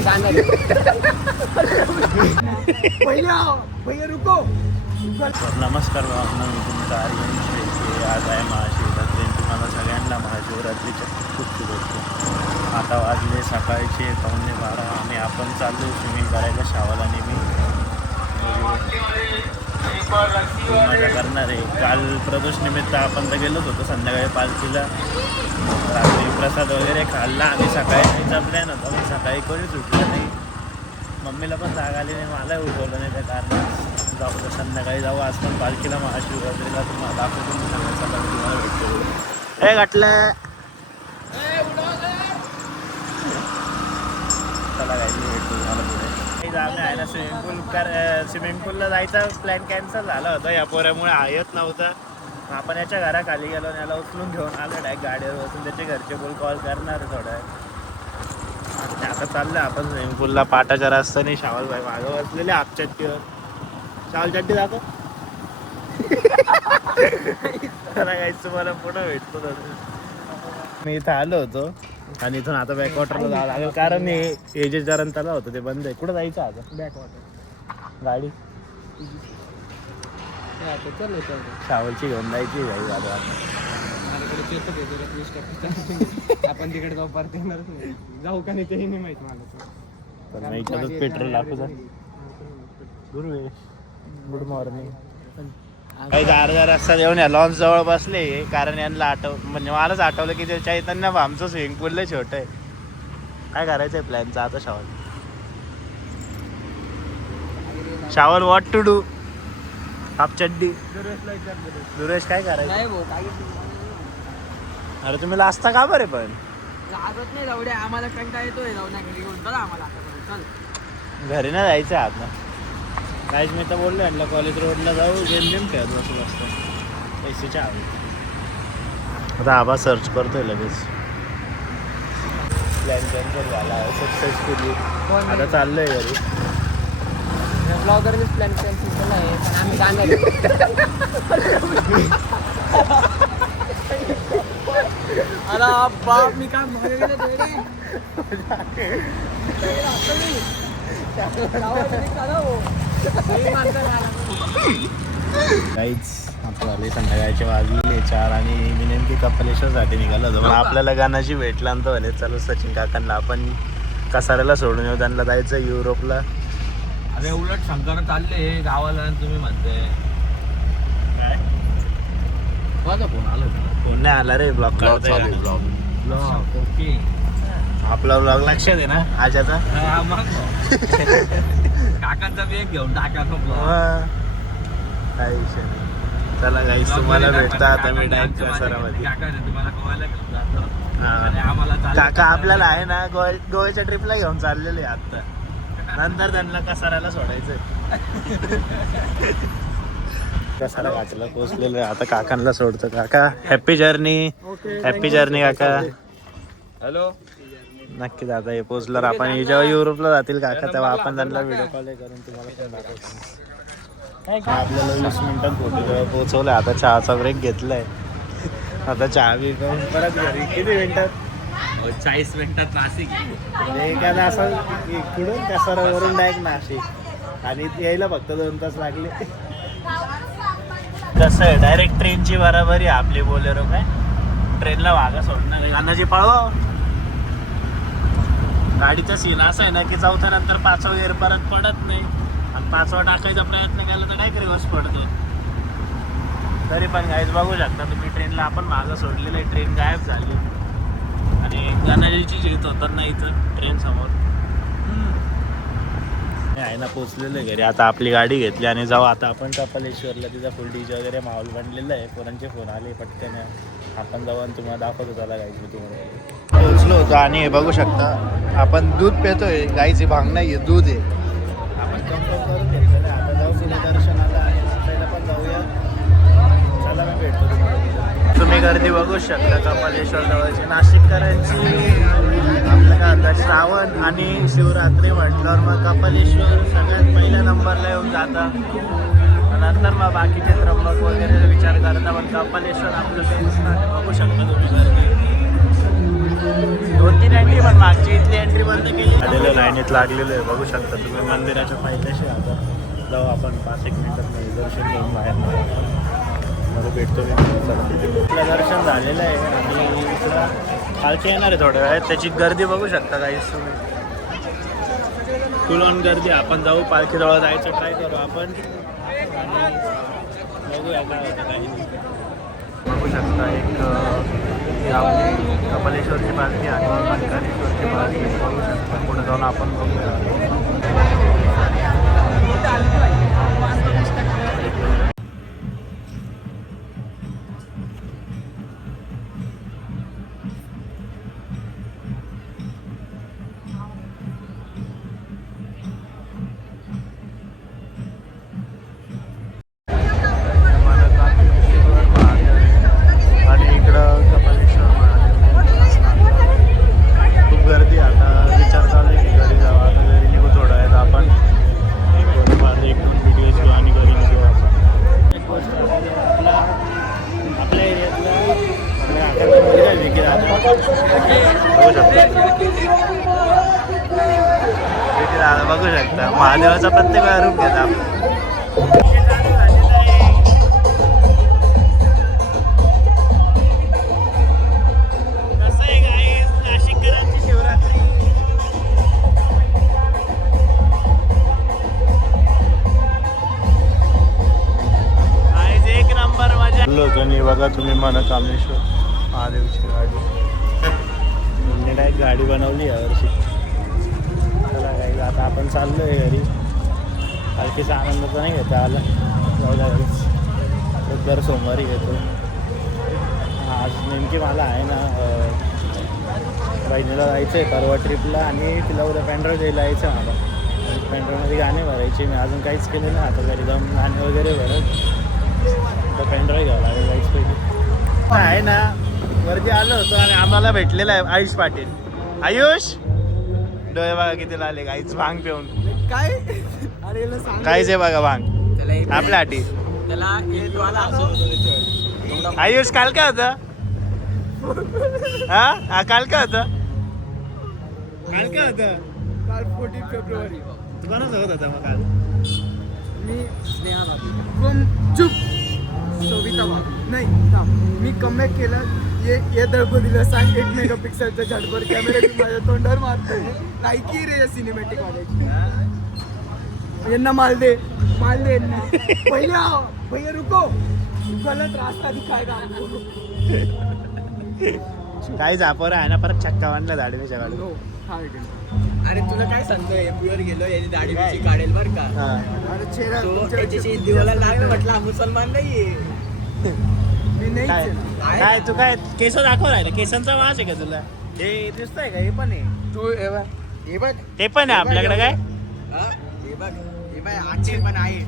आम्ही जाणार भैया रुको. नमस्कार भावना, मी तुमचा आर्यन शेळके. आज आहे महाशिवरात्री. तुम्हाला सगळ्यांना महाशिवरात्रीच्या खूप शुभेच्छा. आता वाजले सकाळचे 11:15 आणि आपण चाललो स्विमिंग करायला. शावल आणि मी मजा करणार आहे. काल प्रदोष निमित्त आपण तर गेलोच होतो संध्याकाळी पालखीला. रात्री प्रसाद वगैरे खाल्ला आणि सकाळी जायचा प्लॅन होता. मी सकाळी कोणीच उठलं नाही. मम्मीला पण जाग आली नाही, मलाही उठवलं नाही. त्या कारण जाऊ संध्याकाळी जाऊ. आज पण पालखीला महाशिवरात्रीला तुम्हाला दाखवतो. मी सांगायचं तुम्हाला भेटतो. हे गाठलं चला काही भेटतो तुम्हाला पुढे. आम्ही आहे ना स्विमिंग पूलला जायचा प्लॅन कॅन्सल झाला होता या पोऱ्यामुळे येत नव्हता. आपण याच्या घराखाली गेलो आणि याला उचलून घेऊन आलो डायरेक्ट गाडीवर बसून. त्याचे घरचे बोल कॉल करणार थोडं. आणि आता चाललं आपण स्विमिंग पूलला. पाटाच्या रस्त्याने शावल भाई मागं बसलेले हाफ चट्टीवर. शावल चट्टी दाखव. त्याला काहीच तुम्हाला पुढं भेटतो तसं. मी इथं आलो होतो आणि इथून आता बॅकवॉटरला जावं लागेल कारण हे जे जरंताला होतं ते बंद आहे. कुठं जायचं आता? बॅकवॉटर गाडी शावलची घेऊन जायची गाडी आता. आपण तिकडे जाऊ परत येणारच नाही. जाऊ का नाही तेही नाही माहित मला. पण याच्यातच पेट्रोल लागतो. Good morning. काही अर्धा रस्ता येऊन या लॉन्च जवळ बसले कारण यांना म्हणजे मलाच आठवलं की ते चैतन्य आमचं स्विमिंग पूल लय छोटं आहे. काय करायचंय प्लॅनचा आता? शावल व्हॉट टू डू? हाफ चड्डी. दुरेश काय करायचं? अरे तुम्ही लाजता का बरे? पण लाजत नाही जाऊ द्या. आम्हाला कंटाळा येतोय. जाऊ ना घरी घेऊन चला आम्हाला. घरी नाही जायचं आत ना. काहीच मी तर बोललो यांना कॉलेज रोडला जाऊ गेम खेळत बसू मस्त पैसेच्या हवे. आता आबा सर्च करतोय लगेच. प्लॅन कॅन्सल झाला सक्सेसफुली. आता चाललोय घरी. ब्लॉगरनेच प्लॅन कॅन्सल केला आहे पण आम्ही जाणार. अरे बाप मी काय काहीच आपलं संध्याकाळचे वाजलेले 4 आणि मी नेमकी कपालेश्वरसाठी निघालो होतो. पण आपल्याला गाण्याची भेटला तर म्हणे चालू सचिन काकांना आपण कसाऱ्याला सोडून येऊ. त्यांना जायचं युरोपला. अरे उलट शंकर चालले गावाला. तुम्ही म्हणते काय? माझा फोन आला. फोन नाही आला रे. Blog okay. आपला ब्लॉग लक्षात आहे ना आज आता? काकांचा वेग घेऊन टाका. काही विषय नाही. चला गाईस तुम्हाला भेटता आता मी डायरेक्ट कसारामध्ये. काका आपल्याला आहे ना गोव्याच्या ट्रिपला घेऊन चाललेले आता. नंतर त्यांना कसाराला सोडायचंय. कसारा घाटला पोहोचलेलं आहे. आता काकांना सोडतो. काका हॅपी जर्नी. हॅपी जर्नी काका. हॅलो. नक्की दादा हे पोहोचल्यावर आपण जेव्हा युरोपला जातील काका तेव्हा आपण त्यांना व्हिडिओ कॉल करून तुम्हाला पण दाखवतो. आपल्याला 20 मिनिटात फोटो पोहोचवलं. आता चहाचा ब्रेक घेतलाय. आता चहा बी करून परत घरी. किती मिनिटात? 40 मिनिटात नाशिक. एखादा असं इकडून कसारावरून डायरेक्ट नाशिक आणि यायला फक्त 2 तास लागले. कसं आहे डायरेक्ट ट्रेनची बराबरी आपली बोलेरो. काय ट्रेनला वागा सोडणार गाण्याची पळव. गाडीचा सीन असा आहे ना की 4थ्या नंतर 5वा गेअर परत पडत नाही आणि 5वा टाकायचा प्रयत्न केला तर डायरेक्ट रिव्हर्स पडतो. तरी पण गाईज बघू शकता तुम्ही ट्रेनला आपण मागं सोडलेलं आहे. ट्रेन गायब झाली आणि गाण्याची येत होतात ना इथं ट्रेन समोर आहे ना. पोचलेलं घरी. आता आपली गाडी घेतली आणि जाऊ आता आपण कपालेश्वरला. तिचा फुल डीजे वगैरे माहोल बनलेला आहे. पोरांचे फोन आले पटकन आपण जाऊ आणि तुम्हाला दाखवतो. त्याला गाईज मी तुम्हाला पोचलो होतो आणि हे बघू शकता आपण दूध पितोय. गाईची भांग नाही आहे, दूध आहे. आपण कन्फर्म करून घेतलेलं आहे. आता जाऊ पुढे दर्शनाला आणि नाचायला पण जाऊया. चला मी भेटतो तुम्हाला. तुम्ही गर्दी बघू शकता कपालेश्वर जवळची नाशिककरांची. आपलं काय आता श्रावण आणि शिवरात्री म्हटल्यावर मग कपालेश्वर सगळ्यात पहिल्या नंबरला येऊन जातात. नंतर मग बाकीचे त्र्यंबक वगैरे विचार करता. पण कपालेश्वर आपलं बेस्ट बघू शकता तुम्ही गर्दी. 2-3 एंट्री पण मागची इथली एंट्री बंद केली. आलेलं लाईनीत लागलेलं आहे बघू शकता तुम्ही मंदिराच्या पायथ्याशी. आता जाऊ आपण 5-1 मिनिटात नाही दर्शन घेऊन बाहेर मला भेटतो मी. आपलं दर्शन झालेलं आहे आणि इथलं पालखी येणार आहे थोड्या वेळात. त्याची गर्दी बघू शकता काहीच तुम्ही, फुल ऑन गर्दी. आपण जाऊ पालखीजवळ जायचं ट्राय करू आपण आणि बघूया काय होतं काही नाही. बघू शकता एक आपली कपालेश्वरची पालखी आणि मणकानेश्वरची पालखी बघू शकता. पुढे जाऊन आपण बघूया. आणि इकडं कपालेश्वर महादेव खूप गर्दी. आता विचार चालू आहे की घरी जावं. आता घरी निघू थोडं आहे तर आपण थोडंफार 1-2 व्हिडिओज घेऊ आणि घरी निघू आपण. एक गोष्ट आपल्या एरियातलं मंदिर आहे विकी राजा बघू शकता. विकी राजा बघू शकता. महादेवाचा प्रत्येक वेळा रूप घेता आपण. होतो बघा तुम्ही मनकामेश्वर महादेवची गाडी डायरेक्ट गाडी बनवली यावर्षी. चला काही आता आपण चाललो आहे घरी. पालखीचा आनंद तर नाही घेता आला जाऊला घरीच. दर सोमवारी घेतो. आज नेमकी मला आहे ना बहिणीला जायचं आहे परवा ट्रिपला आणि तिला उद्या पेनड्राईव्ह द्यायला यायचं आहे मला. पेनड्राईव्हमध्ये गाणे भरायचे. मी अजून काहीच केलं नाही. आता घरी जाऊन गाणे वगैरे भरत तर पेनड्राईव्ह घ्यावं लागेल जायच पहिले. आहे ना वरती आलो होतो आणि आम्हाला भेटलेला आहे आयुष पाटील. आयुष डोळे बघा किती आले काहीच भांग पिऊन. काय काहीच आहे बघा भांग आपल्या आठी. आयुष काल काय होतं? हा काल काय होतं? काल काय होतं? काल 14 फेब्रुवारी. तू कोणाच होत होता मग काल? मी चुप सविता नाही मी कमबॅक केलं. ये दळपतीला सांग 1 मेगापिक्सलचा झटभर कॅमेरा माझ्या तोंडावर मारतोय. लायकी रे सिनेमॅटिक वाल्याची. यांना माल दे यांना. भैया रुको गलत रास्ता दिखाएगा. काही झापर आहे ना परत छक्का मांडला दाढीच्या गाडी. अरे तुला काय सांगतोय एपीवर गेलो याची दाढी बिची काढेल बर का. अरे चेहरा त्याच्याशी दिवाला लाग म्हटला मुसलमान नाहीये. काय तू काय केस दाखव राहिला? केसांचा वास आहे का तुला? हे दिसतंय का? हे पण आहे तू हे बघ ते पण आहे आपल्याकडे. काय हे बघ आठशे पण आहे.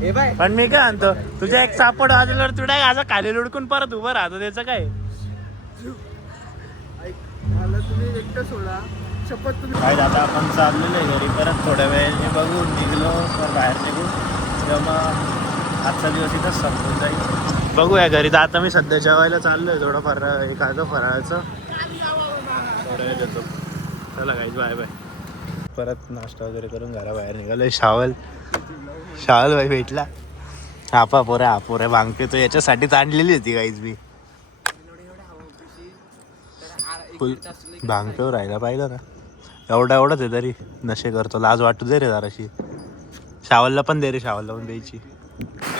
हे बाय पण मी काय म्हणतो तुझ्या एक सापड वाजल्यावर तुला असं खाली लुडकून परत उभं राहतो त्याचं काय? मला तुम्ही एकटं सोडा शपथ. तुम्ही काय आता आपण चाललेलो आहे घरी. परत थोड्या वेळाने बघू निघलो तर बाहेर निघू तेव्हा आजचा दिवस इथंच संपून जाईल. बघूया घरी. तर आता मी सध्या जेवायला चाललो आहे. थोडंफार एखादं फराळाचं थोडा वेळ देतो. चला काहीच बाय बाय. परत नाश्ता वगैरे करून घराबाहेर निघालो. शावल बाई भेटला. हापोऱ्या भांगते तो याच्यासाठीच आणलेली होती काहीच. मी फुल भांगपेवर राहायला पाहिलं ना. एवढंच आहे तरी नशे करतो. लाज वाटू दे रे जराशी. शावलला पण दे रे. शावलला पण द्यायची.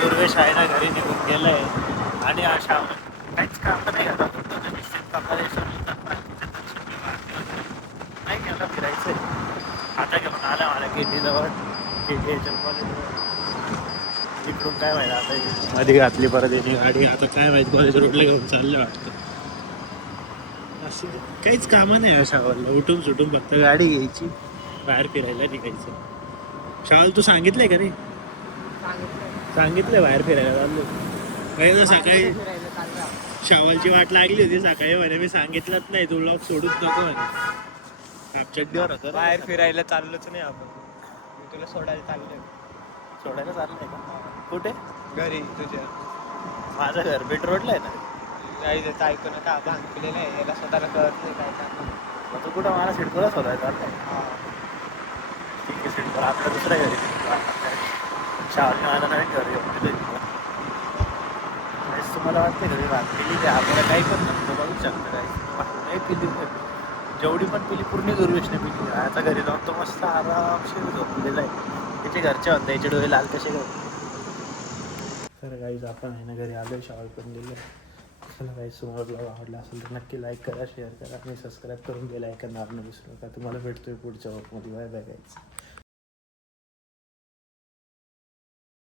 दुर्वेश आहे ना घरी निघून गेलाय आणि हा शावल काहीच काम नाही करत. नाही गेला फिरायचंय. आता घेऊन आला मला केटी जवळ. KTH कॉलेजवर. इकडून काय माहिती आता मध्ये घातली परत याची गाडी. आता काय माहिती कॉलेज रोडला घेऊन चाललं वाटतं. असं काहीच कामं नाही शावलला. उठून सुटून फक्त गाडी घ्यायची बाहेर फिरायला निघायचं. शावल तू सांगितलंय का रे? सांगितलंय बाहेर फिरायला चाललो. पहिला सकाळी शावलची वाट लागली होती सकाळी म्हणे मी सांगितलंच नाही तू ब्लॉग सोडूच नको म्हणे. हापचड्डीवर होतं. बाहेर फिरायला चाललोच नाही आपण. मी तुला सोडायला चाललोय. सोडायला चाललंय का? कुठे? घरी तुझ्या. माझं घर बीट रोडला आहे ना. काही त्याचं ऐकून आता भांग पिलेलं आहे याला स्वतःला कळत नाही काय करणार. मग तू कुठं मला सिडकोलाच होता आहे चालतंय. ठीक आहे सिडकोल आपल्या दुसऱ्या घरी शावरने माझं नवीन घर घेऊन दिलं काहीच तुम्हाला वाटते घरी भांग पिली ते आपल्याला काही पण नसतं बघू शकतं काही नाही पिली जेवढी पण पिली पूर्ण दुर्वेशने पिली आता घरी जाऊन तो मस्त आरामशीर झोपलेला आहे. त्याचे घरचे होते त्याचे डोळे लाल कसे गं. तर काहीच आपण आहे ना घरी आलो शावर पण दिलं. चला काही तुम्हाला ब्लॉग आवडला असेल तर नक्की लाईक करा शेअर करा आणि सबस्क्राईब करून बेल आयकॉन दाबणं विसरू नका. तुम्हाला भेटतोय पुढच्या वर्कमध्ये. Bye bye guys.